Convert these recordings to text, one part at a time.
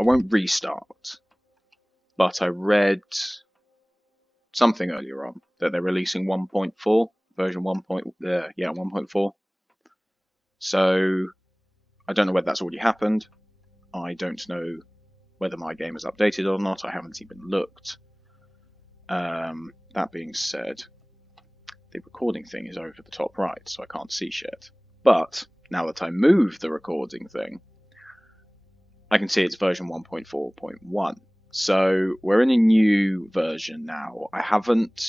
I won't restart, but I read something earlier on that they're releasing 1.4, version 1.4. So I don't know whether that's already happened. I don't know whether my game is updated or not. I haven't even looked. That being said, the recording thing is over the top right, so I can't see shit. But now that I move the recording thing, I can see it's version 1.4.1. So we're in a new version now.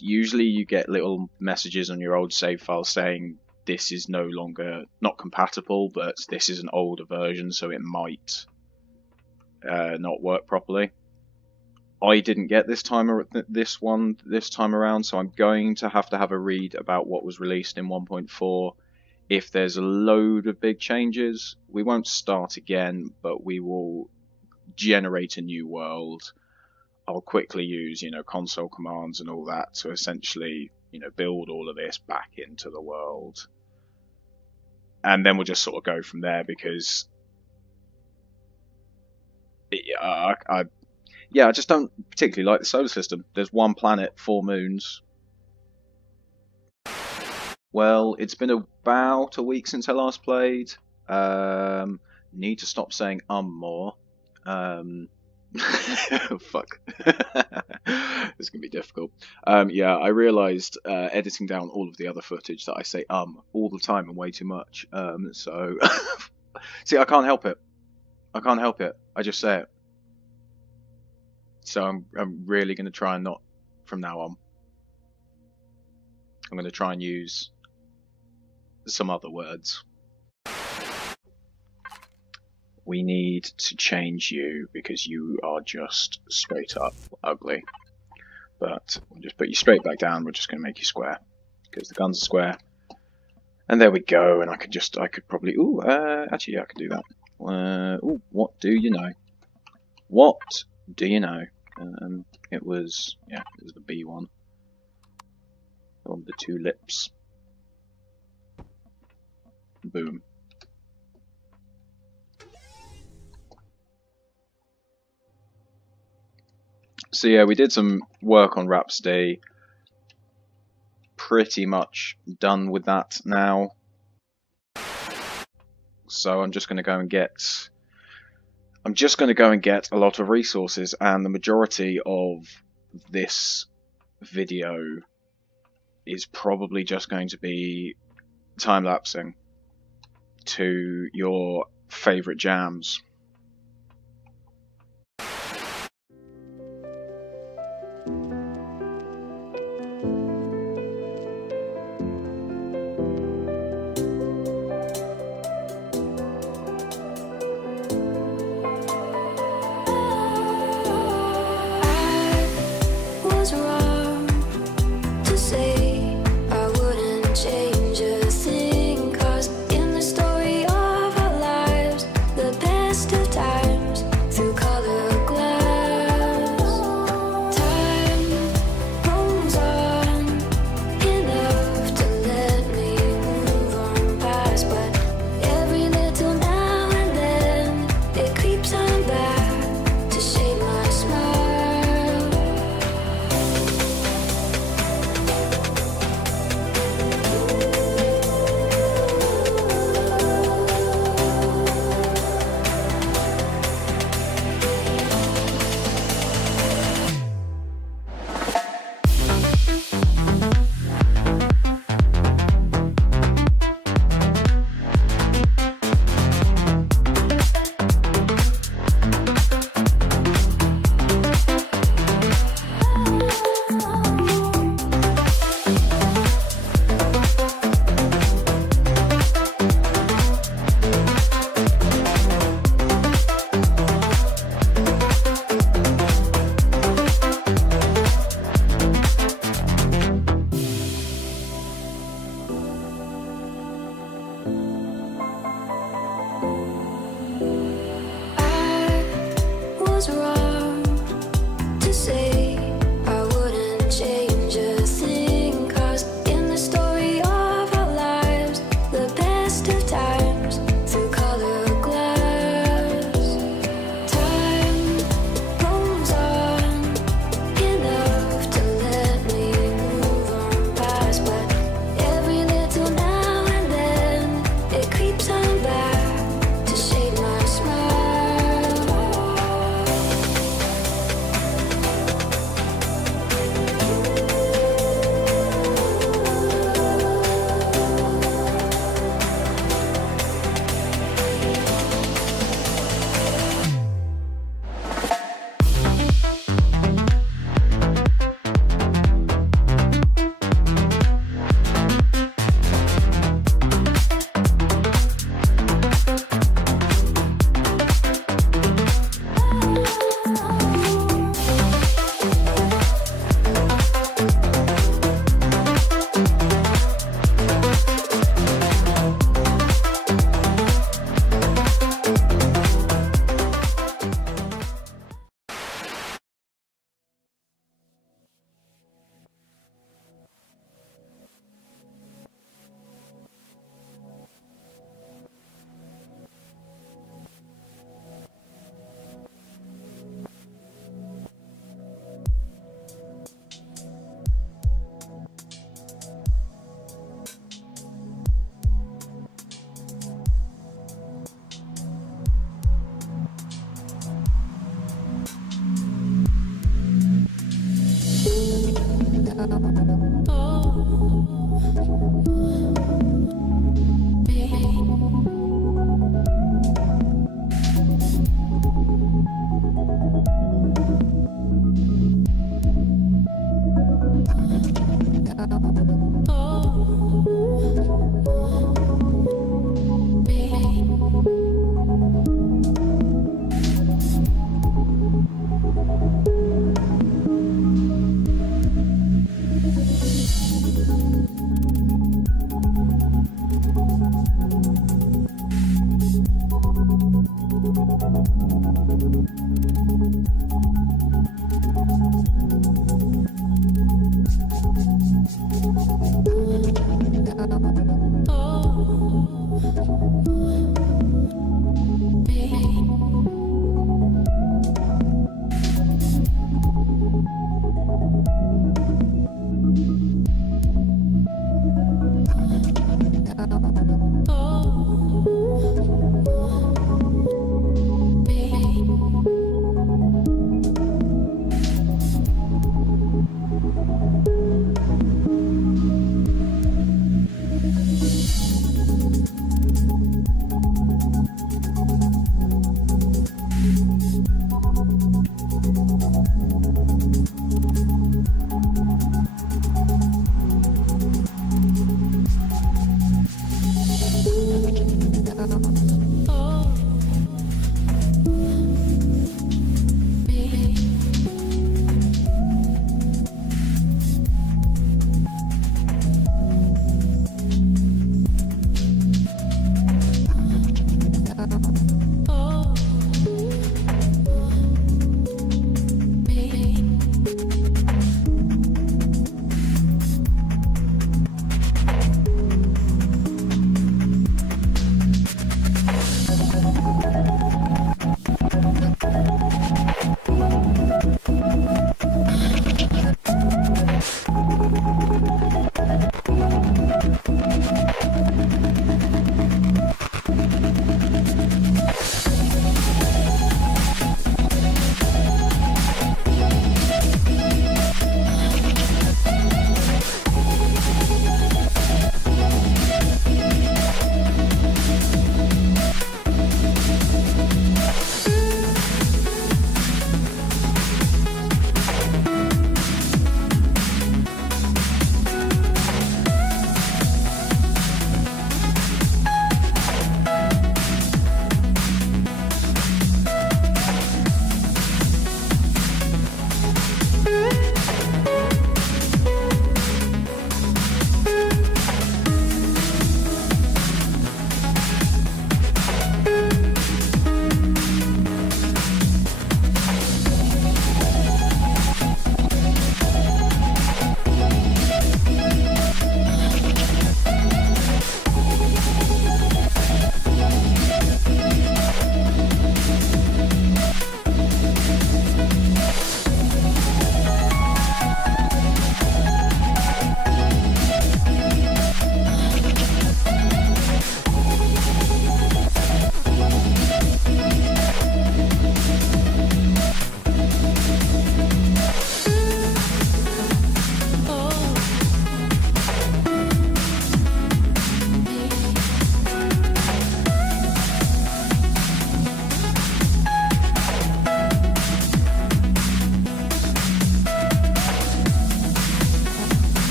Usually you get little messages on your old save file saying this is no longer, not compatible, but this is an older version, so it might not work properly. I didn't get this time around, so I'm going to have a read about what was released in 1.4. If there's a load of big changes, we won't start again, but we will generate a new world. I'll quickly use, console commands and all that to essentially, build all of this back into the world. And then we'll just sort of go from there, because I just don't particularly like the solar system. There's one planet, 4 moons. Well, it's been about a week since I last played. Need to stop saying more. Fuck. This can be difficult. Yeah, I realised editing down all of the other footage that I say all the time and way too much. So see, I can't help it. I just say it. So I'm really going to try and not from now on. I'm going to try and use some other words. We need to change you because you are just straight up ugly. But we'll just put you straight back down. We're just going to make you square because the guns are square. And there we go. And I could probably, actually, yeah, I could do that. What do you know? What do you know? It was the B one. On the 2 lips. Boom. So yeah, we did some work on Rhapsody. Pretty much done with that now. So I'm just going to go and get a lot of resources, and the majority of this video is probably just going to be time-lapsing to your favourite jams. Of times through color glass, time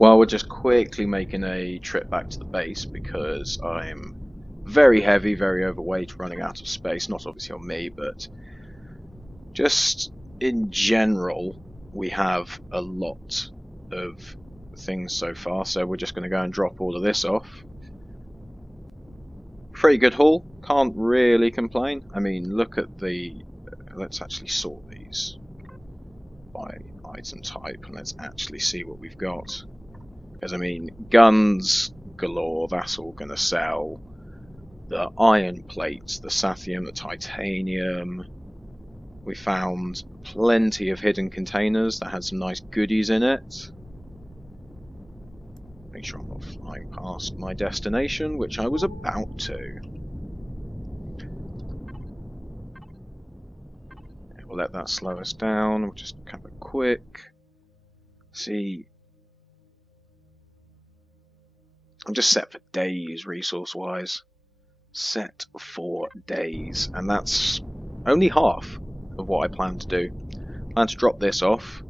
Well, we're just quickly making a trip back to the base because I'm very heavy, very overweight, running out of space. Not obviously on me, but just in general, we have a lot of things so far, so we're just going to go and drop all of this off. Pretty good haul, can't really complain. I mean, look at the... let's actually sort these by item type, and let's actually see what we've got. Because, I mean, guns galore, that's all going to sell. The iron plates, the sathium, the titanium. We found plenty of hidden containers that had some nice goodies in it. Make sure I'm not flying past my destination, which I was about to. Yeah, we'll let that slow us down. We'll just have a quick... see... I'm just set for days, resource-wise. Set for days. And that's only half of what I plan to do. I plan to drop this off.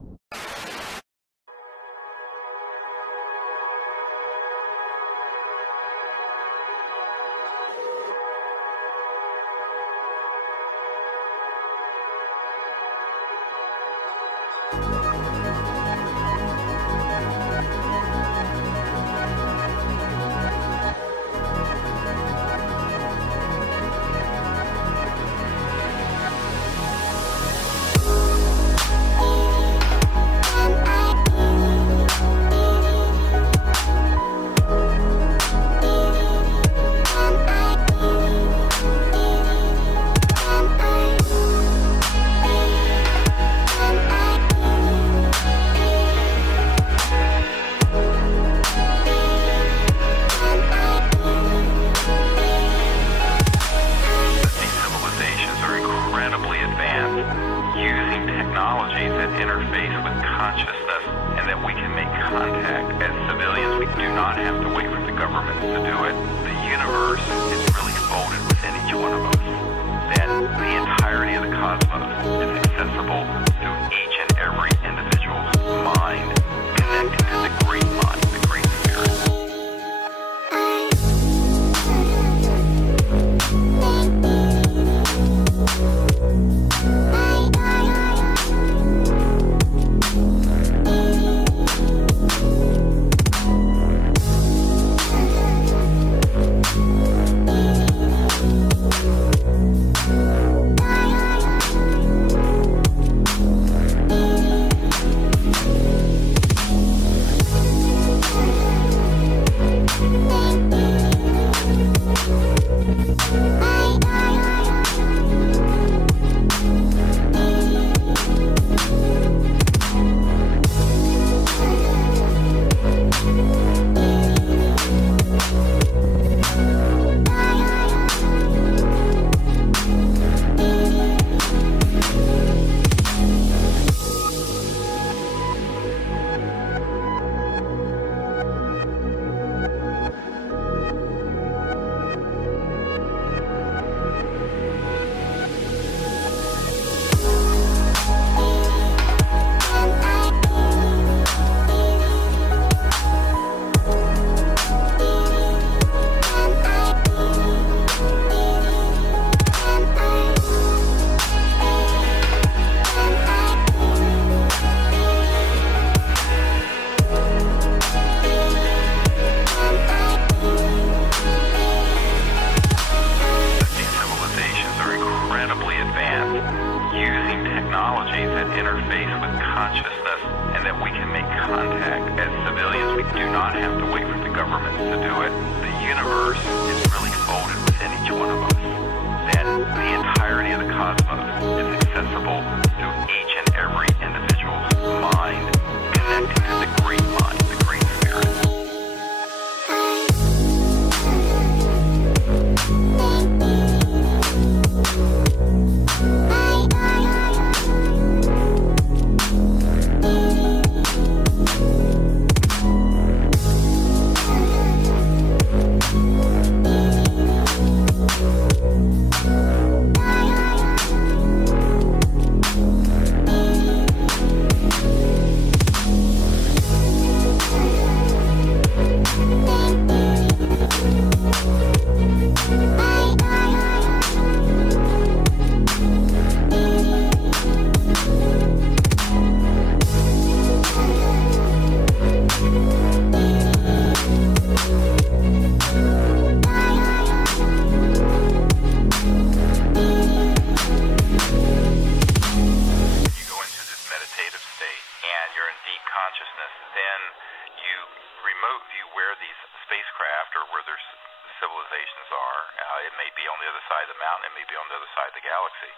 side of the mountain and maybe on the other side of the galaxy.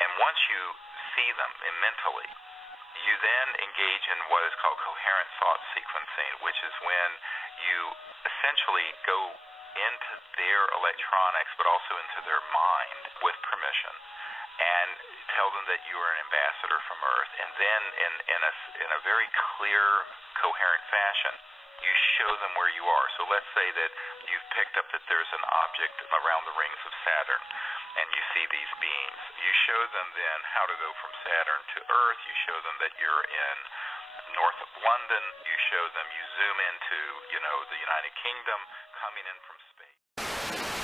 And once you see them mentally, you then engage in what is called coherent thought sequencing, which is when you essentially go into their electronics, but also into their mind with permission, and tell them that you are an ambassador from Earth. And then in a very clear, coherent fashion, you show them where you are. So let's say that you've picked up that there's an object around the rings of Saturn, and you see these beings. You show them then how to go from Saturn to Earth. You show them that you're in north of London. You show them, you zoom into, the United Kingdom, coming in from space.